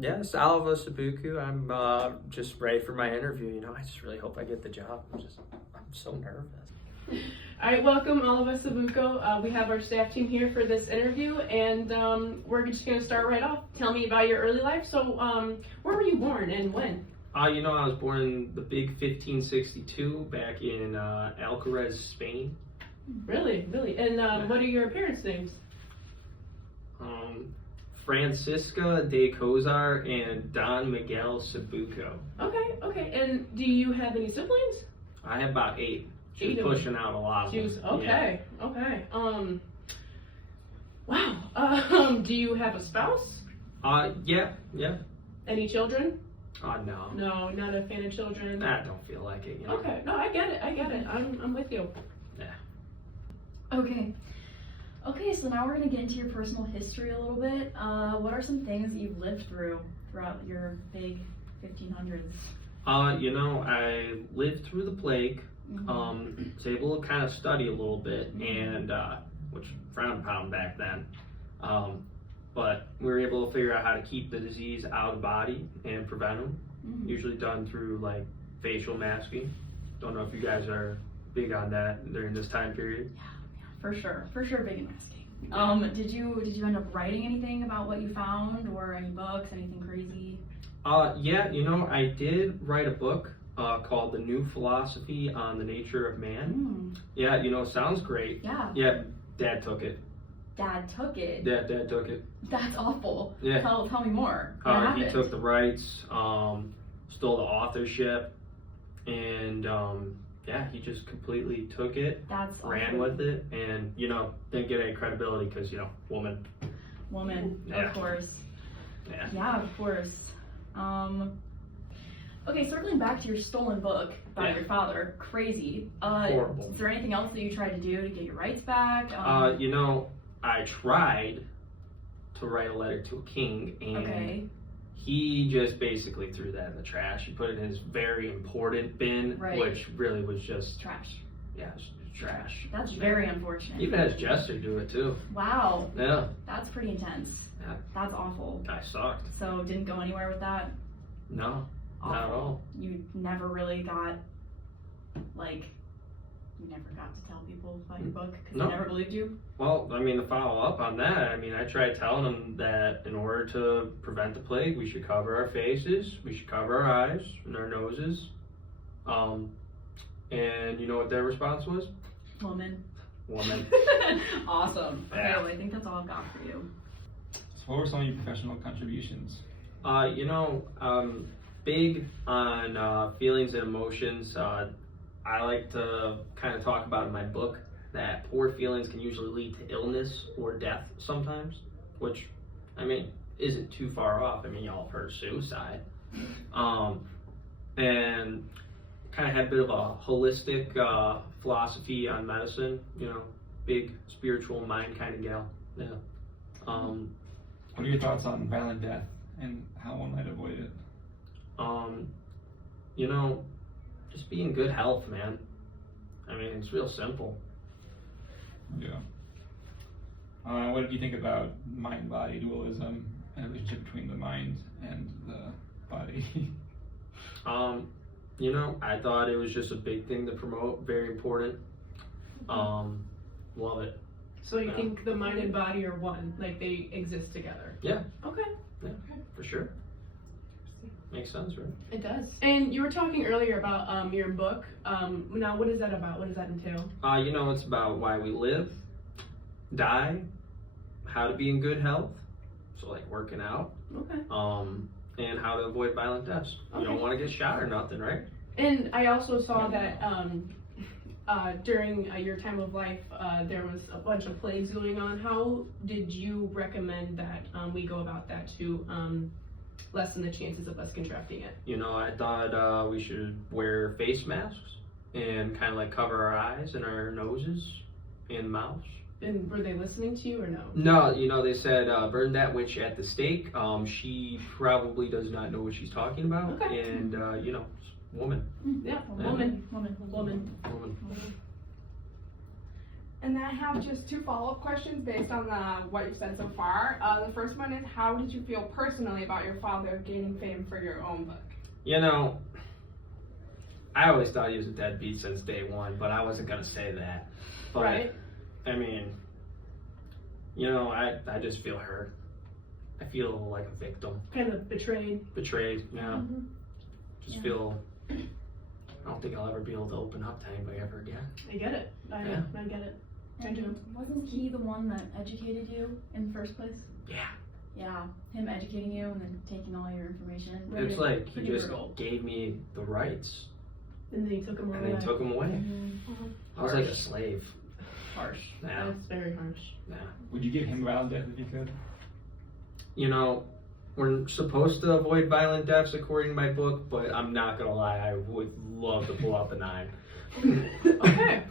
Yes, Oliva Sabuco. I'm just ready for my interview. I just really hope I get the job. I'm so nervous. All right, welcome Oliva Sabuco. We have our staff team here for this interview, and we're just going to start right off. Tell me about your early life. So, where were you born and when? I was born in the big 1562 back in Alcaraz, Spain. Really? And what are your parents' names? Francisca de Cozar and Don Miguel Sabuco. Okay. And do you have any siblings? I have about 8. She was pushing out a lot of them. Okay. Wow. Do you have a spouse? Yeah. Any children? No. No, not a fan of children. I don't feel like it. Okay. No, I get it. I'm with you. Yeah. Okay, so now we're going to get into your personal history a little bit. What are some things that you've lived throughout your big 1500s? I lived through the plague. Was able to kind of study a little bit, and which frowned upon back then. But we were able to figure out how to keep the disease out of the body and prevent them. Usually done through like facial masking. Don't know if you guys are big on that during this time period. Yeah, for sure big in masking. Did you end up writing anything about what you found, or any books, anything crazy? Yeah, I did write a book called The New Philosophy on the Nature of Man. Yeah, sounds great. Yeah, Dad took it. Dad took it? Dad took it. That's awful. Yeah. Tell me more. He took the rights, stole the authorship, and yeah, he just completely took it. That's ran awful. with it, and didn't get any credibility because woman. Yeah. Of course. Yeah, of course. Okay, circling back to your stolen book by your father, crazy. Horrible. Is there anything else that you tried to do to get your rights back? I tried to write a letter to a king, and he just basically threw that in the trash. He put it in his very important bin, which really was just trash. Yeah, it was trash. That's very unfortunate. Even has Jester do it too. Wow. Yeah. That's pretty intense. Yeah. That's awful. I sucked. So didn't go anywhere with that? No, Awful. not at all. You never really got, you never got to tell people about your book because they never believed you? Well, to follow up on that, I tried telling them that in order to prevent the plague, we should cover our faces, we should cover our eyes and our noses. And you know what their response was? Woman. Awesome. Okay, Yeah. well, I think that's all I've got for you. So what were some of your professional contributions? Big on feelings and emotions. I like to kind of talk about in my book that poor feelings can usually lead to illness or death sometimes, which, isn't too far off. Y'all have heard of suicide. And kind of had a bit of a holistic philosophy on medicine, big spiritual mind kind of gal. Yeah. What are your thoughts on violent death and how one might avoid it? Just be in good health, man. It's real simple. Yeah. What did you think about mind-body dualism and the relationship between the mind and the body? I thought it was just a big thing to promote, very important. Love it. So you think the mind and body are one, like they exist together? Yeah. Okay. Yeah, for sure. Makes sense, right? It does. And you were talking earlier about your book. Now, what is that about? What does that entail? It's about why we live, die, how to be in good health, so like working out. Okay. And how to avoid violent deaths. You don't want to get shot or nothing, right? And I also saw that during your time of life, there was a bunch of plagues going on. How did you recommend that we go about that to lessen the chances of us contracting it? I thought we should wear face masks and kind of like cover our eyes and our noses and mouths. And were they listening to you or no? No, they said burn that witch at the stake. She probably does not know what she's talking about. Okay. And, woman. Yeah, woman. And then I have just 2 follow-up questions based on what you've said so far. The first one is, how did you feel personally about your father gaining fame for your own book? You know, I always thought he was a deadbeat since day one, but I wasn't gonna say that. But, Right. I mean, you know, I just feel hurt. I feel like a victim, Kind of betrayed. betrayed. Yeah, just Yeah. feel. I don't think I'll ever be able to open up to anybody ever again. I get it. Yeah. I get it. I And do. wasn't he the one that educated you in the first place? Yeah. Yeah, him educating you and then taking all your information. Right. It's like he Pretty just brutal. gave me the rights And then he took him and away. then took them away. Mhm. I was like a slave. Harsh. Yeah. That's very harsh. Yeah. Would you give him violent death if you could? You know, we're supposed to avoid violent deaths according to my book, but I'm not gonna lie, I would love to pull out the 9. Okay.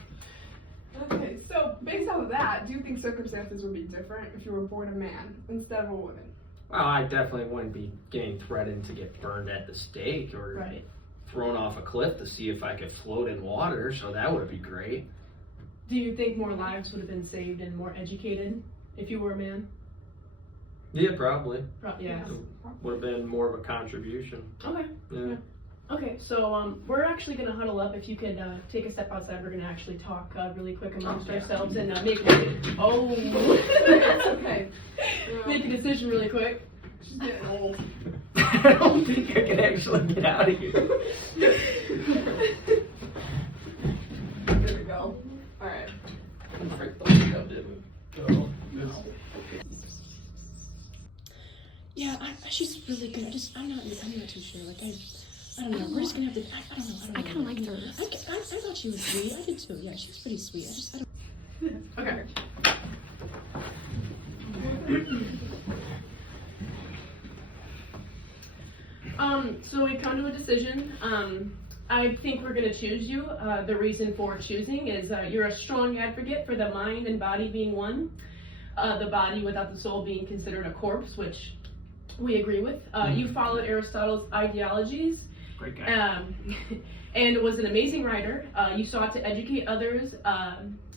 Okay, so based off of that, do you think circumstances would be different if you were born a man instead of a woman? Well, I definitely wouldn't be getting threatened to get burned at the stake or Right. thrown off a cliff to see if I could float in water, so that would be great. Do you think more lives would have been saved and more educated if you were a man? Yeah, probably. Yeah. Would have been more of a contribution. Okay. Yeah. Okay, so we're actually going to huddle up. If you could take a step outside, we're going to actually talk really quick amongst Okay. ourselves and make Okay. make a decision really quick. She's getting old. I don't think I can actually get out of here. There we go. Alright. Yeah, she's really good. I'm not too sure. Like, I don't know. We're just gonna have to. I don't know. I kind of liked her. I thought she was sweet. I did too. Yeah, she was pretty sweet. I don't. Okay. So we've come to a decision. I think we're going to choose you. The reason for choosing is you're a strong advocate for the mind and body being one. The body without the soul being considered a corpse, which we agree with. You followed Aristotle's ideologies. Great guy. And was an amazing writer. You sought to educate others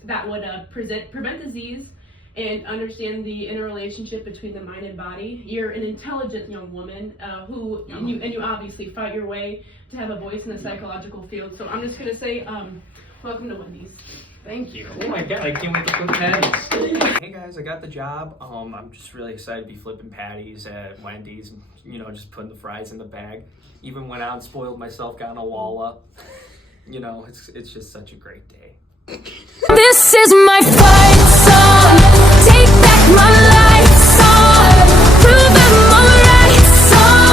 that would prevent disease and understand the interrelationship between the mind and body. You're an intelligent young woman and you obviously fight your way to have a voice in the psychological field. So I'm just gonna say, welcome to Wendy's. Thank you. Oh my god, I can't wait to flip patties. Hey guys, I got the job. I'm just really excited to be flipping patties at Wendy's. You know, just putting the fries in the bag. Even went out and spoiled myself, got a Walla. You know, it's just such a great day. This is my fight song.